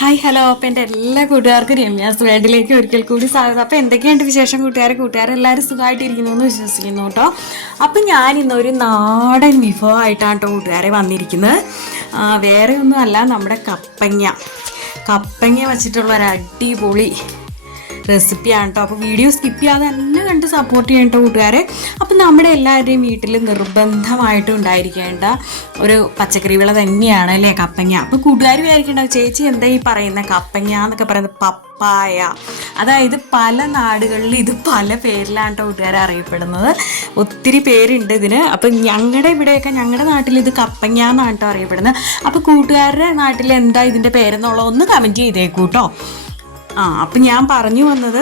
Hi hello. അപ്പം എൻ്റെ എല്ലാ കൂട്ടുകാർക്കും രമ്യാസ് വേൾഡിലേക്ക് ഒരിക്കൽ കൂടി സ്വാഗതം. അപ്പോൾ എന്തൊക്കെയുണ്ട് വിശേഷം കൂട്ടുകാരെല്ലാവരും സുഖമായിട്ടിരിക്കുന്നു എന്ന് വിശ്വസിക്കുന്നു കേട്ടോ. അപ്പം ഞാൻ ഇന്നൊരു നാടൻ വിഭവമായിട്ടാണ് കേട്ടോ കൂട്ടുകാരെ വന്നിരിക്കുന്നത്. വേറെ ഒന്നുമല്ല, നമ്മുടെ കപ്പങ്ങ വച്ചിട്ടുള്ള ഒരു അടിപൊളി റെസിപ്പിയാണ് കേട്ടോ. അപ്പോൾ വീഡിയോ സ്കിപ്പ് ചെയ്യാതെ തന്നെ കണ്ട് സപ്പോർട്ട് ചെയ്യണം കേട്ടോ കൂട്ടുകാരെ. അപ്പം നമ്മുടെ എല്ലാവരുടെയും വീട്ടിൽ നിർബന്ധമായിട്ടും ഉണ്ടായിരിക്കേണ്ട ഒരു പച്ചക്കറി വിള തന്നെയാണ് അല്ലേ കപ്പങ്ങ. അപ്പോൾ കൂട്ടുകാർ വിചാരിക്കേണ്ട ചേച്ചി എന്താ ഈ പറയുന്ന കപ്പങ്ങ എന്നൊക്കെ പറയുന്നത് പപ്പായ. അതായത് പല നാടുകളിൽ ഇത് പല പേരിലാണ് കേട്ടോ കൂട്ടുകാരെ അറിയപ്പെടുന്നത്. ഒത്തിരി പേരുണ്ട് ഇതിന്. അപ്പം ഞങ്ങളുടെ നാട്ടിൽ ഇത് കപ്പങ്ങ എന്നാണ് കേട്ടോ അറിയപ്പെടുന്നത്. അപ്പോൾ കൂട്ടുകാരുടെ നാട്ടിൽ എന്താ ഇതിൻ്റെ പേരെന്നുള്ളത് ഒന്ന് കമൻറ്റ് ചെയ്തേക്കൂ കേട്ടോ. അപ്പം ഞാൻ പറഞ്ഞു വന്നത്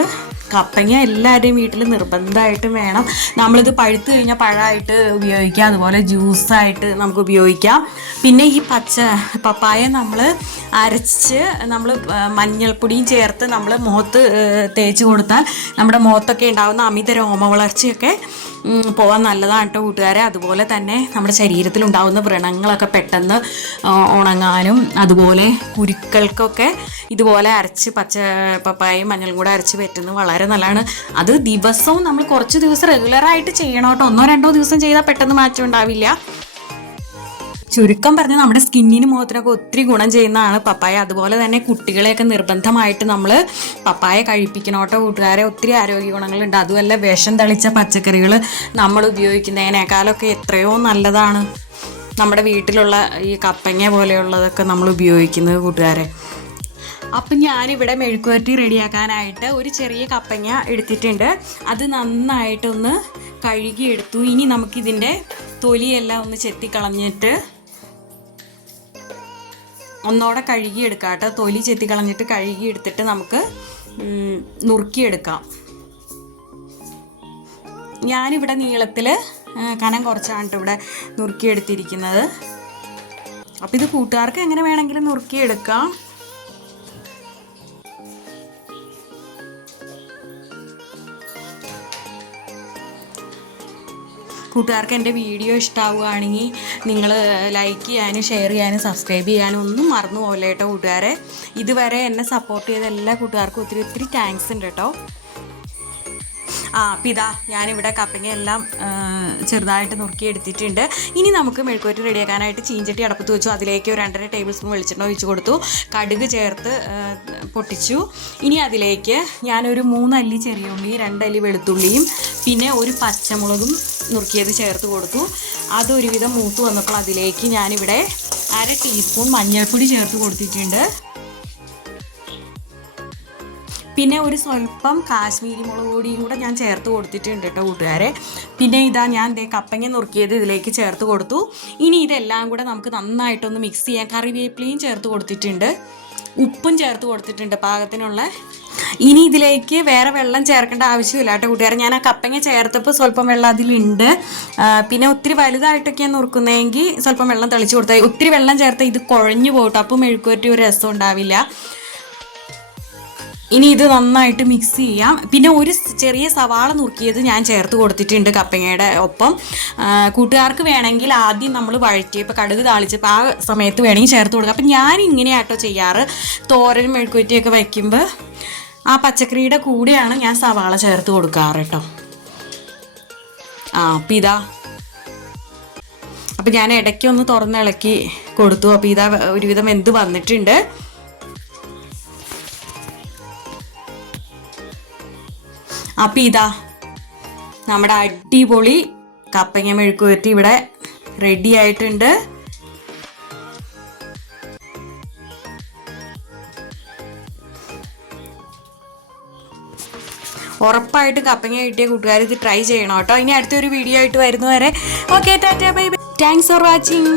കപ്പങ്ങ എല്ലാവരുടെയും വീട്ടിൽ നിർബന്ധമായിട്ടും വേണം. നമ്മളിത് പഴുത്ത് കഴിഞ്ഞാൽ പഴമായിട്ട് ഉപയോഗിക്കാം, അതുപോലെ ജ്യൂസായിട്ട് നമുക്ക് ഉപയോഗിക്കാം. പിന്നെ ഈ പപ്പായ നമ്മൾ അരച്ച് മഞ്ഞൾപ്പൊടിയും ചേർത്ത് നമ്മൾ മുഖത്ത് തേച്ച് കൊടുത്താൽ നമ്മുടെ മുഖത്തൊക്കെ ഉണ്ടാകുന്ന അമിത രോമ വളർച്ചയൊക്കെ പോകാൻ നല്ലതാണ് കേട്ടോ കൂട്ടുകാരെ. അതുപോലെ തന്നെ നമ്മുടെ ശരീരത്തിലുണ്ടാകുന്ന വ്രണങ്ങളൊക്കെ പെട്ടെന്ന് ഉണങ്ങാനും, അതുപോലെ കുരുക്കൾക്കൊക്കെ ഇതുപോലെ അരച്ച് പപ്പായയും മഞ്ഞളും കൂടെ അരച്ച് പറ്റുന്നത് വളരെ നല്ലതാണ്. അത് ദിവസവും നമ്മൾ കുറച്ച് ദിവസം റെഗുലറായിട്ട് ചെയ്യണം കേട്ടോ. 1-2 ദിവസം ചെയ്താൽ പെട്ടെന്ന് മാറ്റം ഉണ്ടാവില്ല. ചുരുക്കം പറഞ്ഞാൽ നമ്മുടെ സ്കിന്നിന് മുഖത്തിനൊക്കെ ഒത്തിരി ഗുണം ചെയ്യുന്നതാണ് പപ്പായ. അതുപോലെ തന്നെ കുട്ടികളെയൊക്കെ നിർബന്ധമായിട്ട് നമ്മൾ പപ്പായ കഴിപ്പിക്കണം കേട്ടോ കൂട്ടുകാരെ. ഒത്തിരി ആരോഗ്യ ഗുണങ്ങളുണ്ട്. അതുമല്ല, വിഷം തളിച്ച പച്ചക്കറികൾ നമ്മൾ ഉപയോഗിക്കുന്നതിനേക്കാളൊക്കെ എത്രയോ നല്ലതാണ് നമ്മുടെ വീട്ടിലുള്ള ഈ കപ്പങ്ങ പോലെയുള്ളതൊക്കെ നമ്മൾ ഉപയോഗിക്കുന്നത് കൂട്ടുകാരെ. അപ്പം ഞാനിവിടെ മെഴുക്കുവരട്ടി റെഡിയാക്കാനായിട്ട് ഒരു ചെറിയ കപ്പങ്ങ എടുത്തിട്ടുണ്ട്. അത് നന്നായിട്ടൊന്ന് കഴുകിയെടുത്തു. ഇനി നമുക്കിതിൻ്റെ തൊലിയെല്ലാം ഒന്ന് ചെത്തിക്കളഞ്ഞിട്ട് ഒന്നോടെ കഴുകിയെടുക്കാം കേട്ടോ. തൊലി ചെത്തിക്കളഞ്ഞിട്ട് കഴുകിയെടുത്തിട്ട് നമുക്ക് നുറുക്കിയെടുക്കാം. ഞാനിവിടെ നീളത്തിൽ കനം കുറച്ചാണ് ഇവിടെ നുറുക്കിയെടുത്തിരിക്കുന്നത്. അപ്പം ഇത് കൂട്ടുകാർക്ക് എങ്ങനെ വേണമെങ്കിലും നുറുക്കിയെടുക്കാം. കൂട്ടുകാർക്ക് എൻ്റെ വീഡിയോ ഇഷ്ടമാവുകയാണെങ്കിൽ നിങ്ങൾ ലൈക്ക് ചെയ്യാനും ഷെയർ ചെയ്യാനും സബ്സ്ക്രൈബ് ചെയ്യാനും ഒന്നും മറന്നു പോകില്ല കേട്ടോ കൂട്ടുകാരെ. ഇതുവരെ എന്നെ സപ്പോർട്ട് ചെയ്ത എല്ലാ കൂട്ടുകാർക്കും ഒത്തിരി താങ്ക്സ് ഉണ്ട് കേട്ടോ. അപ്പം ഇതാ ഞാനിവിടെ കപ്പങ്ങ എല്ലാം ചെറുതായിട്ട് നുറുക്കി എടുത്തിട്ടുണ്ട്. ഇനി നമുക്ക് മെഴുക്കുവരട്ടി റെഡിയാക്കാനായിട്ട് ചീഞ്ചട്ടി അടപ്പത്ത് വെച്ചു. അതിലേക്ക് ഒരു 2.5 ടേബിൾ സ്പൂൺ വെളിച്ചെണ്ണ ഒഴിച്ച് കൊടുത്തു. കടുക് ചേർത്ത് പൊട്ടിച്ചു. ഇനി അതിലേക്ക് ഞാനൊരു 3 അല്ലി ചെറിയ ഉള്ളി, 2 അല്ലി വെളുത്തുള്ളിയും പിന്നെ ഒരു പച്ചമുളകും നുറുക്കിയത് ചേർത്ത് കൊടുത്തു. അതൊരുവിധം മൂത്ത് വന്നപ്പോൾ അതിലേക്ക് ഞാനിവിടെ 1/2 ടീസ്പൂൺ മഞ്ഞൾപ്പൊടി ചേർത്ത് കൊടുത്തിട്ടുണ്ട്. പിന്നെ ഒരു സ്വല്പം കാശ്മീരി മുളക് പൊടിയും കൂടെ ഞാൻ ചേർത്ത് കൊടുത്തിട്ടുണ്ട് കേട്ടോ കൂട്ടുകാരെ. പിന്നെ ഇതാ ഞാൻ കപ്പങ്ങ നുറുക്കിയത് ഇതിലേക്ക് ചേർത്ത് കൊടുത്തു. ഇനി ഇതെല്ലാം കൂടെ നമുക്ക് നന്നായിട്ടൊന്ന് മിക്സ് ചെയ്യാം. കറിവേപ്പിലയും ചേർത്ത് കൊടുത്തിട്ടുണ്ട്, ഉപ്പും ചേർത്ത് കൊടുത്തിട്ടുണ്ട് പാകത്തിനുള്ള. ഇനി ഇതിലേക്ക് വേറെ വെള്ളം ചേർക്കേണ്ട ആവശ്യമില്ല കേട്ടോ കൂട്ടുകാരെ. ഞാൻ ആ കപ്പങ്ങ ചേർത്തപ്പോൾ സ്വല്പം വെള്ളം അതിലുണ്ട്. പിന്നെ ഒത്തിരി വലുതായിട്ടൊക്കെയാണ് നുറുക്കുന്നതെങ്കിൽ സ്വല്പം വെള്ളം തെളിച്ച് കൊടുത്താൽ. ഒത്തിരി വെള്ളം ചേർത്താൽ ഇത് കുഴഞ്ഞു പോകട്ടോ. അപ്പം മെഴുക്കുവരട്ടി ഒരു രസം ഉണ്ടാവില്ല. ഇനി ഇത് നന്നായിട്ട് മിക്സ് ചെയ്യാം. പിന്നെ ഒരു ചെറിയ സവാള നുറുക്കിയത് ഞാൻ ചേർത്ത് കൊടുത്തിട്ടുണ്ട് കപ്പങ്ങയുടെ ഒപ്പം. കൂട്ടുകാർക്ക് വേണമെങ്കിൽ ആദ്യം നമ്മൾ വഴറ്റിയപ്പോൾ കടുക് താളിച്ചപ്പോൾ ആ സമയത്ത് വേണമെങ്കിൽ ചേർത്ത് കൊടുക്കുക. അപ്പം ഞാൻ ഇങ്ങനെയാട്ടോ ചെയ്യാറ്. തോരനും മെഴുക്കുവരട്ടിയൊക്കെ വയ്ക്കുമ്പോൾ ആ പച്ചക്കറിയുടെ കൂടെയാണ് ഞാൻ സവാള ചേർത്ത് കൊടുക്കാറ് കേട്ടോ. അപ്പം ഇതാ അപ്പം ഞാൻ ഇടയ്ക്കൊന്ന് തുറന്നിളക്കി കൊടുത്തു. അപ്പം ഇതാ ഒരുവിധം എന്ത് വന്നിട്ടുണ്ട്. അപ്പം ഇതാ നമ്മുടെ അടിപൊളി കപ്പങ്ങ മെഴുക്കുവരട്ടി ഇവിടെ റെഡി ആയിട്ടുണ്ട്. ഉറപ്പായിട്ട് കപ്പങ്ങ കിട്ടിയ കൂട്ടുകാർ ഇത് ട്രൈ ചെയ്യണം കേട്ടോ. ഇനി അടുത്തൊരു വീഡിയോ ആയിട്ട് വരുന്നവരെ okay, tata bye bye. Thanks for watching.